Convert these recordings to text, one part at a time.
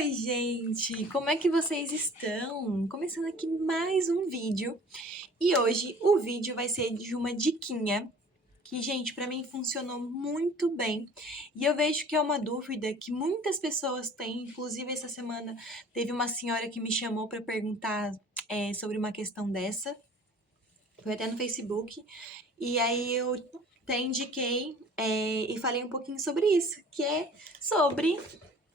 Oi, gente! Como é que vocês estão? Começando aqui mais um vídeo. E hoje o vídeo vai ser de uma diquinha que, gente, pra mim funcionou muito bem. E eu vejo que é uma dúvida que muitas pessoas têm. Inclusive, essa semana teve uma senhora que me chamou pra perguntar sobre uma questão dessa. Foi até no Facebook. E aí eu até indiquei e falei um pouquinho sobre isso, que é sobre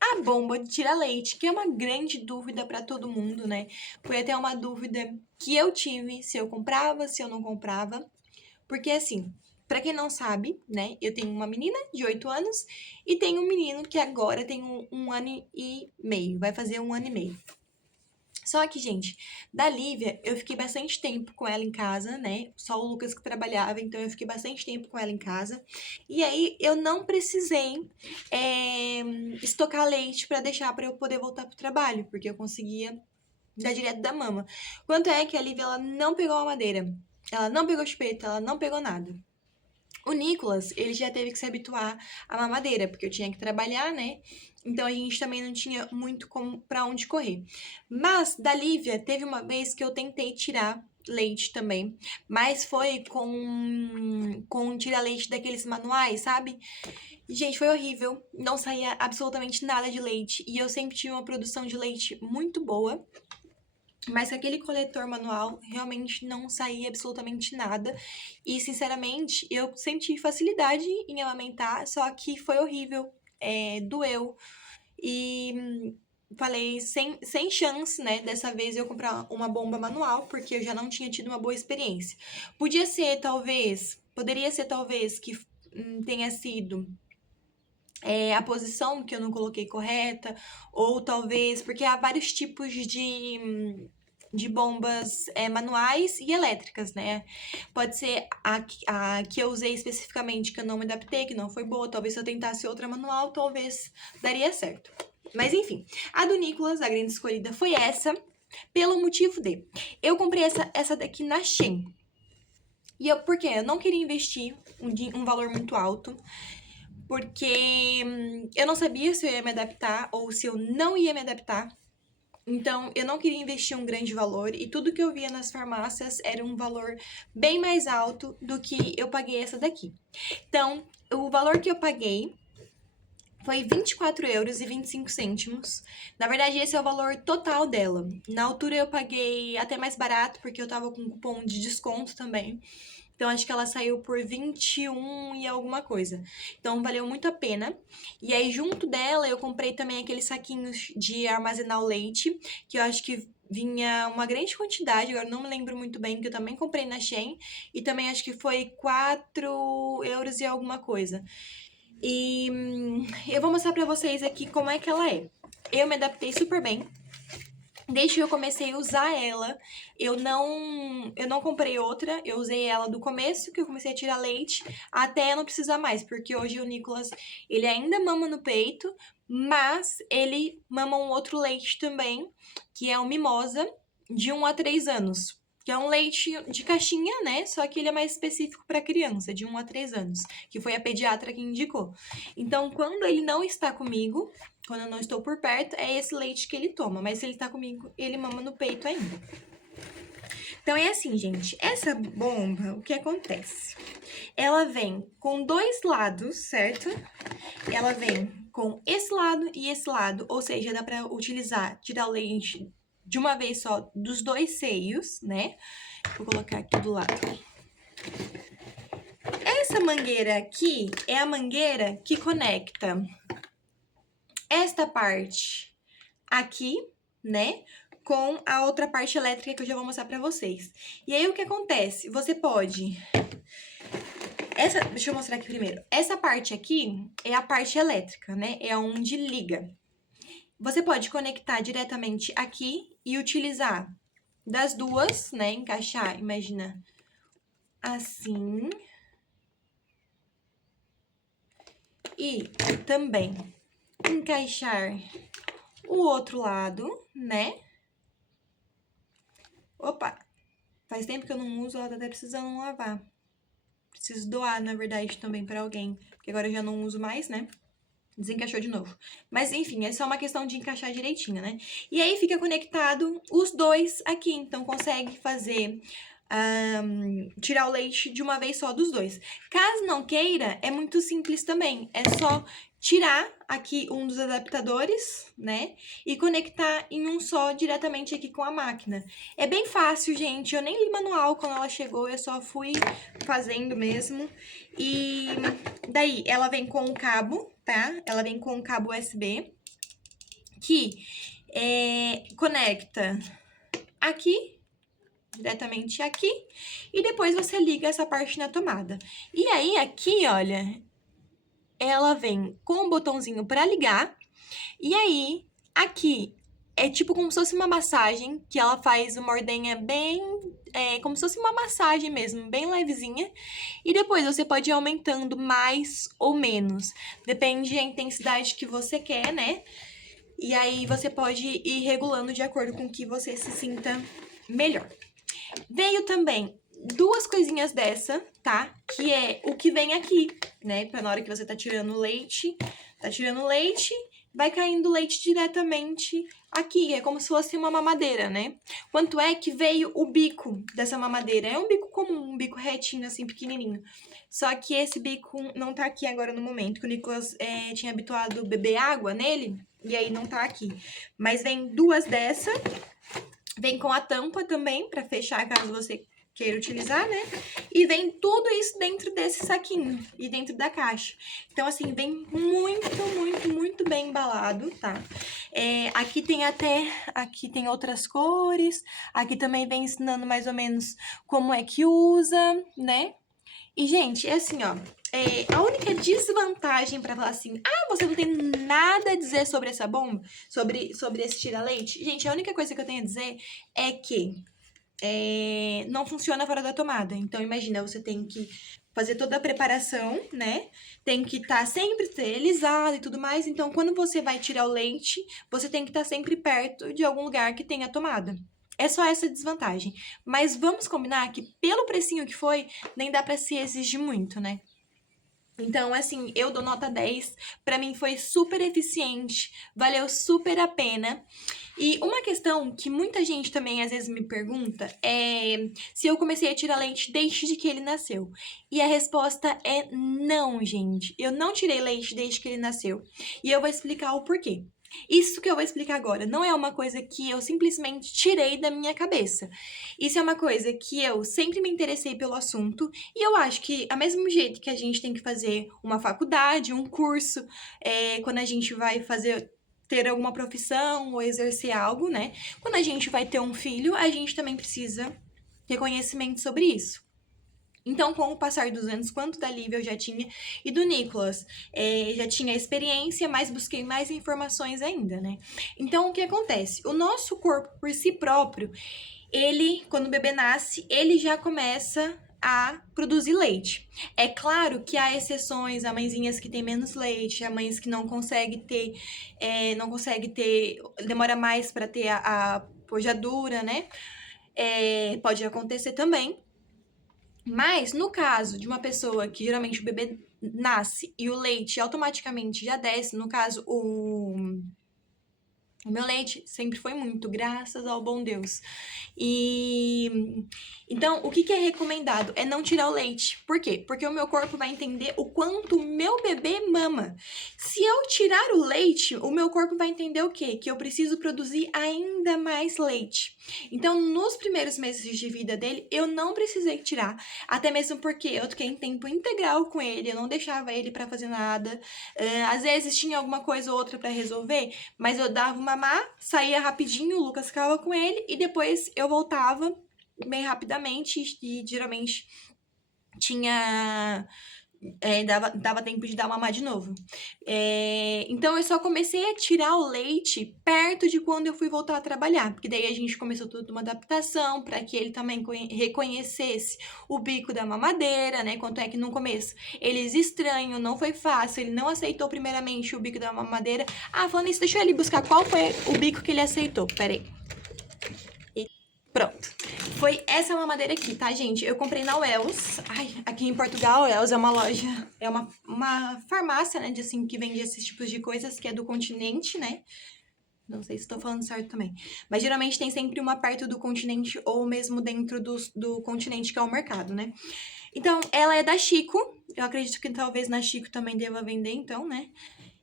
a bomba de tira-leite, que é uma grande dúvida para todo mundo, né? Foi até uma dúvida que eu tive, se eu comprava, se eu não comprava. Porque assim, para quem não sabe, né? Eu tenho uma menina de 8 anos e tenho um menino que agora tem um ano e meio, vai fazer um ano e meio. Só que, gente, da Lívia, eu fiquei bastante tempo com ela em casa, né? Só o Lucas que trabalhava, então eu fiquei bastante tempo com ela em casa. E aí eu não precisei é, estocar leite para deixar para eu poder voltar pro trabalho, porque eu conseguia dar direto da mama. Quanto é que a Lívia ela não pegou a madeira, ela não pegou chupeta, ela não pegou nada. O Nicolas, ele já teve que se habituar à mamadeira, porque eu tinha que trabalhar, né? Então a gente também não tinha muito como para onde correr. Mas da Lívia, teve uma vez que eu tentei tirar leite também, mas foi com um tira-leite daqueles manuais, sabe? E, gente, foi horrível, não saía absolutamente nada de leite e eu sempre tive uma produção de leite muito boa. Mas com aquele coletor manual realmente não saía absolutamente nada. E, sinceramente, eu senti facilidade em amamentar, só que foi horrível, doeu. E falei, sem chance, né, dessa vez eu comprar uma bomba manual, porque eu já não tinha tido uma boa experiência. Poderia ser talvez que tenha sido a posição que eu não coloquei correta, ou talvez, porque há vários tipos de bombas manuais e elétricas, né? Pode ser a que eu usei especificamente, que eu não me adaptei, que não foi boa. Talvez se eu tentasse outra manual, talvez daria certo. Mas enfim, a do Nicolas, a grande escolhida, foi essa, pelo motivo de... Eu comprei essa daqui na Shein. Por quê? Eu não queria investir um valor muito alto, porque eu não sabia se eu ia me adaptar ou se eu não ia me adaptar. Então, eu não queria investir um grande valor e tudo que eu via nas farmácias era um valor bem mais alto do que eu paguei essa daqui. Então, o valor que eu paguei foi R$ 24,25. Na verdade, esse é o valor total dela. Na altura, eu paguei até mais barato, porque eu tava com cupom de desconto também. Então, acho que ela saiu por 21 e alguma coisa. Então, valeu muito a pena. E aí, junto dela, eu comprei também aqueles saquinhos de armazenar o leite, que eu acho que vinha uma grande quantidade, agora não me lembro muito bem, que eu também comprei na Shein. E também acho que foi 4 euros e alguma coisa. E eu vou mostrar pra vocês aqui como é que ela é. Eu me adaptei super bem. Desde que eu comecei a usar ela, eu não comprei outra, eu usei ela do começo, que eu comecei a tirar leite, até não precisar mais, porque hoje o Nicolas, ele ainda mama no peito, mas ele mama um outro leite também, que é o Mimosa, de 1 a 3 anos, que é um leite de caixinha, né? Só que ele é mais específico para criança, de 1 a 3 anos, que foi a pediatra que indicou. Então, quando ele não está comigo, quando eu não estou por perto, é esse leite que ele toma. Mas se ele tá comigo, ele mama no peito ainda. Então é assim, gente. Essa bomba, o que acontece? Ela vem com dois lados, certo? Ela vem com esse lado e esse lado. Ou seja, dá pra utilizar, tirar o leite de uma vez só dos dois seios, né? Vou colocar aqui do lado. Essa mangueira aqui é a mangueira que conecta esta parte aqui, né, com a outra parte elétrica que eu já vou mostrar pra vocês. E aí, o que acontece? Você pode... Deixa eu mostrar aqui primeiro. Essa parte aqui é a parte elétrica, né? É onde liga. Você pode conectar diretamente aqui e utilizar das duas, né? Encaixar, imagina, assim. E também encaixar o outro lado, né? Opa! Faz tempo que eu não uso, ela tá até precisando lavar. Preciso doar, na verdade, também pra alguém, porque agora eu já não uso mais, né? Desencaixou de novo. Mas, enfim, é só uma questão de encaixar direitinho, né? E aí fica conectado os dois aqui. Então, consegue fazer... tirar o leite de uma vez só dos dois. Caso não queira, é muito simples também. É só tirar aqui um dos adaptadores, né? E conectar em um só diretamente aqui com a máquina. É bem fácil, gente. Eu nem li manual quando ela chegou, eu só fui fazendo mesmo. E daí, ela vem com um cabo, tá? Ela vem com um cabo USB que conecta aqui, diretamente aqui, e depois você liga essa parte na tomada. E aí, aqui, olha, ela vem com um botãozinho para ligar, e aí, aqui, é tipo como se fosse uma massagem, que ela faz uma ordenha bem... como se fosse uma massagem mesmo, bem levezinha. E depois você pode ir aumentando mais ou menos. Depende da intensidade que você quer, né? E aí você pode ir regulando de acordo com o que você se sinta melhor. Veio também duas coisinhas dessa, tá? Que é o que vem aqui, né? Pra na hora que você tá tirando leite, vai caindo leite diretamente aqui. É como se fosse uma mamadeira, né? Quanto é que veio o bico dessa mamadeira? É um bico comum, um bico retinho, assim, pequenininho. Só que esse bico não tá aqui agora no momento, que o Nicolas tinha habituado a beber água nele, e aí não tá aqui. Mas vem duas dessa. Vem com a tampa também, pra fechar caso você queira utilizar, né? E vem tudo isso dentro desse saquinho e dentro da caixa. Então, assim, vem muito bem embalado, tá? Aqui tem outras cores. Aqui também vem ensinando mais ou menos como é que usa, né? E, gente, é assim, ó. A única desvantagem pra falar assim, você não tem nada a dizer sobre essa bomba, sobre esse tira-leite. Gente, a única coisa que eu tenho a dizer é que não funciona fora da tomada. Então, imagina, você tem que fazer toda a preparação, né? Tem que estar sempre esterilizado e tudo mais. Então, quando você vai tirar o leite, você tem que estar sempre perto de algum lugar que tenha tomada. É só essa desvantagem. Mas vamos combinar que pelo precinho que foi, nem dá pra se exigir muito, né? Então, assim, eu dou nota 10. Pra mim foi super eficiente, valeu super a pena. E uma questão que muita gente também às vezes me pergunta é se eu comecei a tirar leite desde que ele nasceu. E a resposta é não, gente. Eu não tirei leite desde que ele nasceu. E eu vou explicar o porquê. Isso que eu vou explicar agora não é uma coisa que eu simplesmente tirei da minha cabeça. Isso é uma coisa que eu sempre me interessei pelo assunto e eu acho que, ao mesmo jeito que a gente tem que fazer uma faculdade, um curso, quando a gente vai ter alguma profissão ou exercer algo, né? Quando a gente vai ter um filho, a gente também precisa ter conhecimento sobre isso. Então, com o passar dos anos, quanto da Lívia eu já tinha e do Nicolas, já tinha experiência, mas busquei mais informações ainda, né? Então, o que acontece? O nosso corpo, por si próprio, ele, quando o bebê nasce, ele já começa a produzir leite. É claro que há exceções, há mãezinhas que têm menos leite, há mães que não conseguem ter, demora mais para ter a pojadura, né? Pode acontecer também. Mas, no caso de uma pessoa que geralmente o bebê nasce e o leite automaticamente já desce, no caso, o meu leite sempre foi muito, graças ao bom Deus. Então, o que é recomendado? É não tirar o leite. Por quê? Porque o meu corpo vai entender o quanto o meu bebê mama. Se eu tirar o leite, o meu corpo vai entender o quê? Que eu preciso produzir ainda mais leite. Então, nos primeiros meses de vida dele, eu não precisei tirar. Até mesmo porque eu fiquei em tempo integral com ele, eu não deixava ele pra fazer nada. Às vezes tinha alguma coisa ou outra pra resolver, mas eu dava uma mamar, saía rapidinho, o Lucas ficava com ele e depois eu voltava bem rapidamente e geralmente tinha... dava tempo de dar mamar de novo. Então, eu só comecei a tirar o leite perto de quando eu fui voltar a trabalhar. Porque daí a gente começou toda uma adaptação para que ele também reconhecesse o bico da mamadeira, né? Quanto é que no começo eles estranham, não foi fácil. Ele não aceitou primeiramente o bico da mamadeira. Falando isso, deixa eu ali buscar qual foi o bico que ele aceitou. Peraí. Pronto. foi essa mamadeira aqui, tá, gente? Eu comprei na Wells. Ai, aqui em Portugal, a Wells é uma loja, é uma farmácia, né, de, assim, que vende esses tipos de coisas, que é do Continente, né? Não sei se estou falando certo também. Mas geralmente tem sempre uma perto do Continente ou mesmo dentro do Continente, que é o mercado, né? Então, ela é da Chico. Eu acredito que talvez na Chico também deva vender, então, né?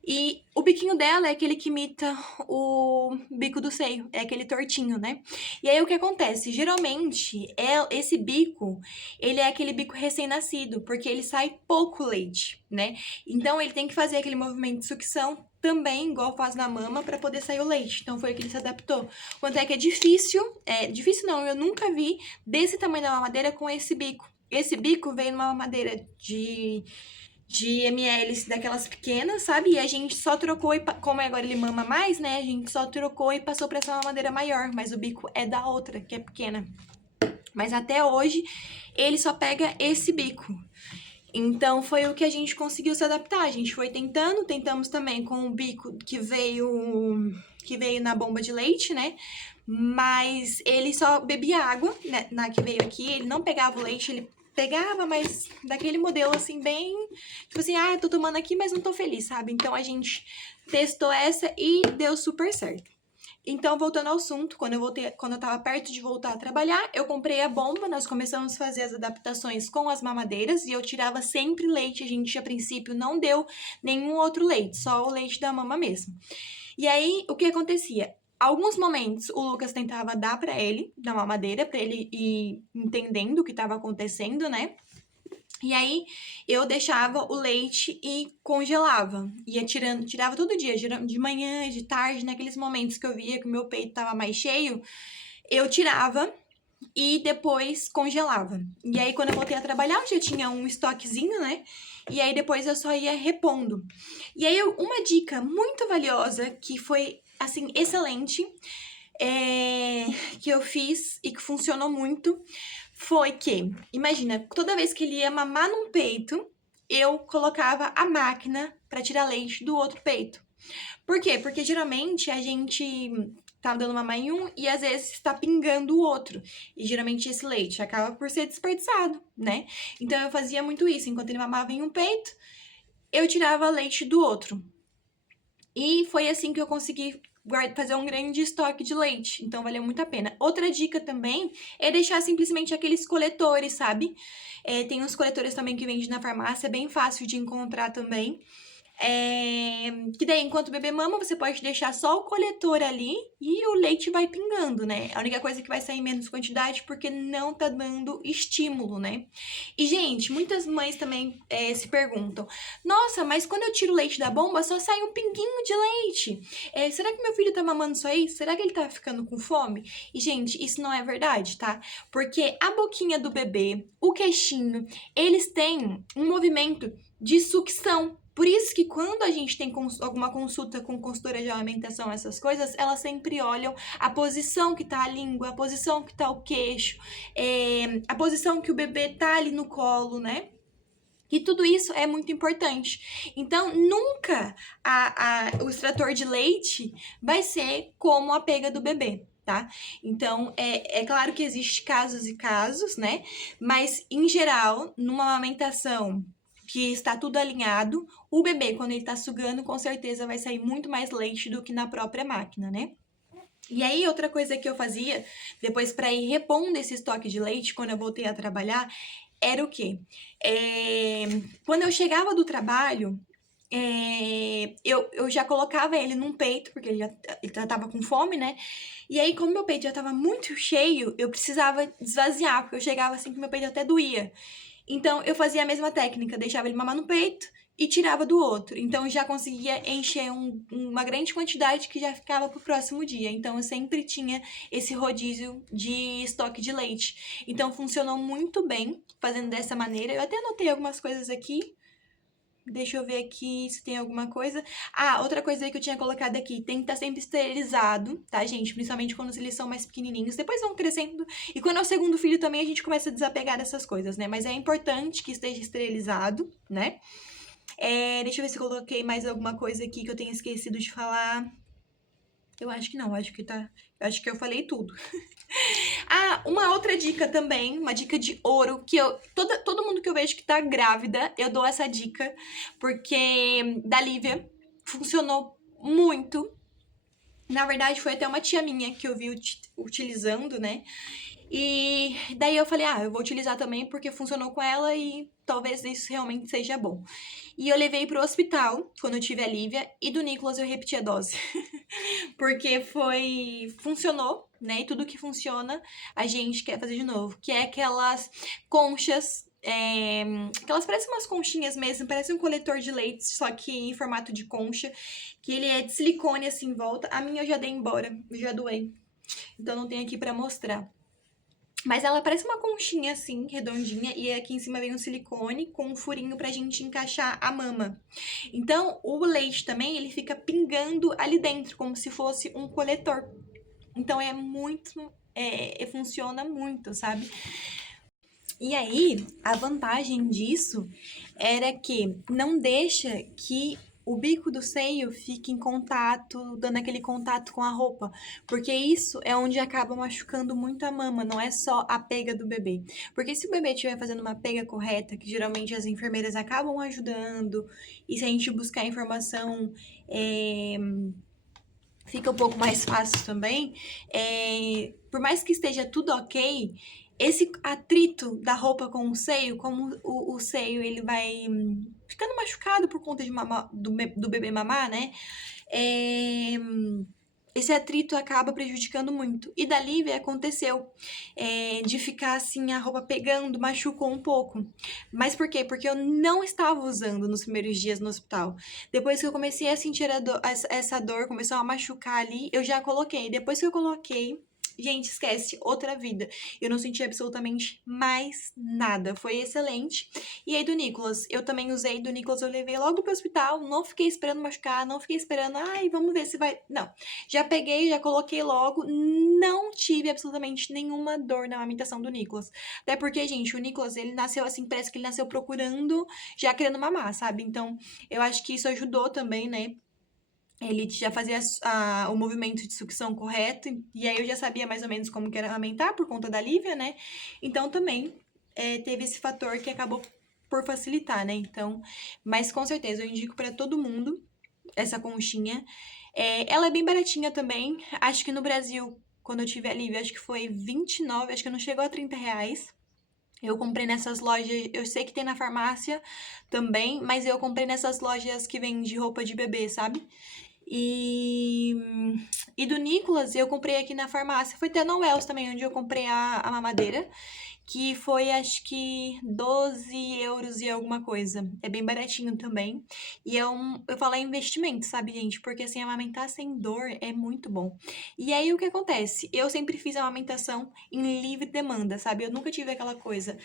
E o biquinho dela é aquele que imita o bico do seio, é aquele tortinho, né? E aí o que acontece? Geralmente, esse bico, ele é aquele bico recém-nascido, porque ele sai pouco leite, né? Então ele tem que fazer aquele movimento de sucção também, igual faz na mama, para poder sair o leite. Então foi o que ele se adaptou. Quanto é que é difícil não, eu nunca vi desse tamanho da mamadeira com esse bico. Esse bico veio numa mamadeira de ml daquelas pequenas, sabe? E a gente só trocou, como agora ele mama mais, né? A gente só trocou e passou pra essa mamadeira maior, mas o bico é da outra, que é pequena. Mas até hoje, ele só pega esse bico. Então, foi o que a gente conseguiu se adaptar. A gente foi tentamos também com o bico que veio na bomba de leite, né? Mas ele só bebia água, né? Na que veio aqui, ele não pegava o leite, ele pegava, mas daquele modelo assim, bem. Tipo assim, ah, tô tomando aqui, mas não tô feliz, sabe? Então a gente testou essa e deu super certo. Então, voltando ao assunto, quando eu tava perto de voltar a trabalhar, eu comprei a bomba, nós começamos a fazer as adaptações com as mamadeiras e eu tirava sempre leite. A gente, a princípio, não deu nenhum outro leite, só o leite da mama mesmo. E aí, o que acontecia? Alguns momentos o Lucas tentava dar pra ele, da mamadeira, pra ele ir entendendo o que estava acontecendo, né? E aí eu deixava o leite e congelava. Ia tirava todo dia, de manhã, de tarde, naqueles momentos que eu via que o meu peito tava mais cheio, eu tirava e depois congelava. E aí quando eu voltei a trabalhar, eu já tinha um estoquezinho, né? E aí depois eu só ia repondo. E aí uma dica muito valiosa que foi assim excelente, que eu fiz e que funcionou muito, foi que, imagina, toda vez que ele ia mamar num peito, eu colocava a máquina para tirar leite do outro peito. Por quê? Porque geralmente a gente tá dando mamar em um e às vezes está pingando o outro. E geralmente esse leite acaba por ser desperdiçado, né? Então eu fazia muito isso. Enquanto ele mamava em um peito, eu tirava leite do outro. E foi assim que eu consegui fazer um grande estoque de leite. Então, valeu muito a pena. Outra dica também é deixar simplesmente aqueles coletores, sabe? Tem uns coletores também que vende na farmácia, é bem fácil de encontrar também. Que daí, enquanto o bebê mama, você pode deixar só o coletor ali e o leite vai pingando, né? A única coisa que vai sair menos quantidade porque não tá dando estímulo, né? E, gente, muitas mães também se perguntam: nossa, mas quando eu tiro o leite da bomba só sai um pinguinho de leite. Será que meu filho tá mamando isso aí? Será que ele tá ficando com fome? E, gente, isso não é verdade, tá? Porque a boquinha do bebê, o queixinho, eles têm um movimento de sucção. Por isso que quando a gente tem alguma consulta com consultora de alimentação, essas coisas, elas sempre olham a posição que tá a língua, a posição que tá o queixo, a posição que o bebê tá ali no colo, né? E tudo isso é muito importante. Então, nunca o extrator de leite vai ser como a pega do bebê, tá? Então, é claro que existe casos e casos, né? Mas, em geral, numa amamentação que está tudo alinhado, o bebê, quando ele tá sugando, com certeza vai sair muito mais leite do que na própria máquina, né? E aí, outra coisa que eu fazia, depois para ir repondo esse estoque de leite, quando eu voltei a trabalhar, era o quê? Quando eu chegava do trabalho, eu já colocava ele num peito, porque ele já tava com fome, né? E aí, como meu peito já tava muito cheio, eu precisava esvaziar, porque eu chegava assim que meu peito até doía. Então, eu fazia a mesma técnica, deixava ele mamar no peito e tirava do outro. Então, eu já conseguia encher uma grande quantidade que já ficava pro próximo dia. Então, eu sempre tinha esse rodízio de estoque de leite. Então, funcionou muito bem fazendo dessa maneira. Eu até anotei algumas coisas aqui. Deixa eu ver aqui se tem alguma coisa. Ah, outra coisa aí que eu tinha colocado aqui. Tem que estar sempre esterilizado, tá, gente? Principalmente quando eles são mais pequenininhos. Depois vão crescendo. E quando é o segundo filho também, a gente começa a desapegar dessas coisas, né? Mas é importante que esteja esterilizado, né? Deixa eu ver se eu coloquei mais alguma coisa aqui que eu tenha esquecido de falar. Eu acho que não, acho que eu falei tudo. Ah, uma outra dica também, uma dica de ouro, que todo mundo que eu vejo que tá grávida, eu dou essa dica, porque da Lívia funcionou muito. Na verdade, foi até uma tia minha que eu vi utilizando, né? E daí eu falei, eu vou utilizar também porque funcionou com ela e talvez isso realmente seja bom. E eu levei pro hospital quando eu tive a Lívia e do Nicolas eu repeti a dose. Porque funcionou, né? E tudo que funciona a gente quer fazer de novo. Que é aquelas conchas. Que elas parecem umas conchinhas mesmo, parece um coletor de leite, só que em formato de concha, que ele é de silicone assim em volta. A minha eu já dei embora, eu já doei. Então não tem aqui pra mostrar. Mas ela parece uma conchinha assim, redondinha, e aqui em cima vem um silicone com um furinho pra gente encaixar a mama. Então, o leite também, ele fica pingando ali dentro, como se fosse um coletor. Então, funciona muito, sabe? E aí, a vantagem disso era que não deixa que o bico do seio fique em contato, dando aquele contato com a roupa, porque isso é onde acaba machucando muito a mama, não é só a pega do bebê. Porque se o bebê estiver fazendo uma pega correta, que geralmente as enfermeiras acabam ajudando, e se a gente buscar informação, fica um pouco mais fácil também. Por mais que esteja tudo ok, esse atrito da roupa com o seio, como o seio ele vai ficando machucado por conta do bebê mamar, né? Esse atrito acaba prejudicando muito. E da Lívia aconteceu de ficar assim, a roupa pegando, machucou um pouco. Mas por quê? Porque eu não estava usando nos primeiros dias no hospital. Depois que eu comecei a sentir essa dor, começou a machucar ali, eu já coloquei. Depois que eu coloquei, gente, esquece, outra vida. Eu não senti absolutamente mais nada. Foi excelente. E aí do Nicolas, eu também usei. Do Nicolas eu levei logo pro hospital. Não fiquei esperando machucar, não fiquei esperando, vamos ver se vai. Não. Já peguei, já coloquei logo. Não tive absolutamente nenhuma dor na amamentação do Nicolas. Até porque, gente, o Nicolas, ele nasceu assim, parece que ele nasceu procurando, já querendo mamar, sabe? Então, eu acho que isso ajudou também, né? Ele já fazia o movimento de sucção correto, e aí eu já sabia mais ou menos como que era amamentar por conta da Lívia, né? Então também teve esse fator que acabou por facilitar, né? Então, mas com certeza eu indico para todo mundo essa conchinha. Ela é bem baratinha também. Acho que no Brasil, quando eu tive a Lívia, acho que foi 29, acho que não chegou a 30 reais. Eu comprei nessas lojas, eu sei que tem na farmácia também, mas eu comprei nessas lojas que vendem roupa de bebê, sabe? E, e do Nicolas eu comprei aqui na farmácia. Foi até no Wells também, onde eu comprei a mamadeira. Que foi acho que 12 euros e alguma coisa. É bem baratinho também. E eu falo investimento, sabe, gente? Porque assim, amamentar sem dor é muito bom. E aí o que acontece? Eu sempre fiz a amamentação em livre demanda, sabe? Eu nunca tive aquela coisa.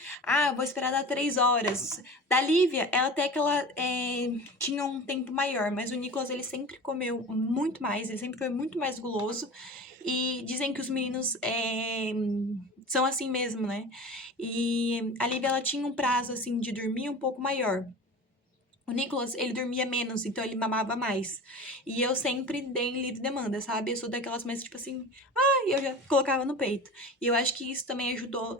Eu vou esperar dar 3 horas. Da Lívia, ela até que ela tinha um tempo maior, mas o Nicolas ele sempre comeu muito mais, ele sempre foi muito mais guloso. E dizem que os meninos são assim mesmo, né? E a Lívia, ela tinha um prazo, assim, de dormir um pouco maior. O Nicolas, ele dormia menos, então ele mamava mais. E eu sempre dei em livre demanda, sabe? Eu sou daquelas mães, tipo assim, e eu já colocava no peito. E eu acho que isso também ajudou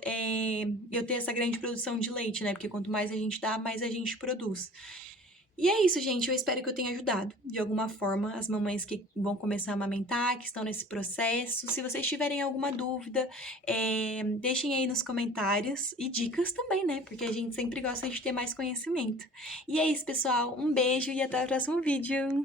eu ter essa grande produção de leite, né? Porque quanto mais a gente dá, mais a gente produz. E é isso, gente. Eu espero que eu tenha ajudado de alguma forma as mamães que vão começar a amamentar, que estão nesse processo. Se vocês tiverem alguma dúvida, deixem aí nos comentários e dicas também, né? Porque a gente sempre gosta de ter mais conhecimento. E é isso, pessoal. Um beijo e até o próximo vídeo.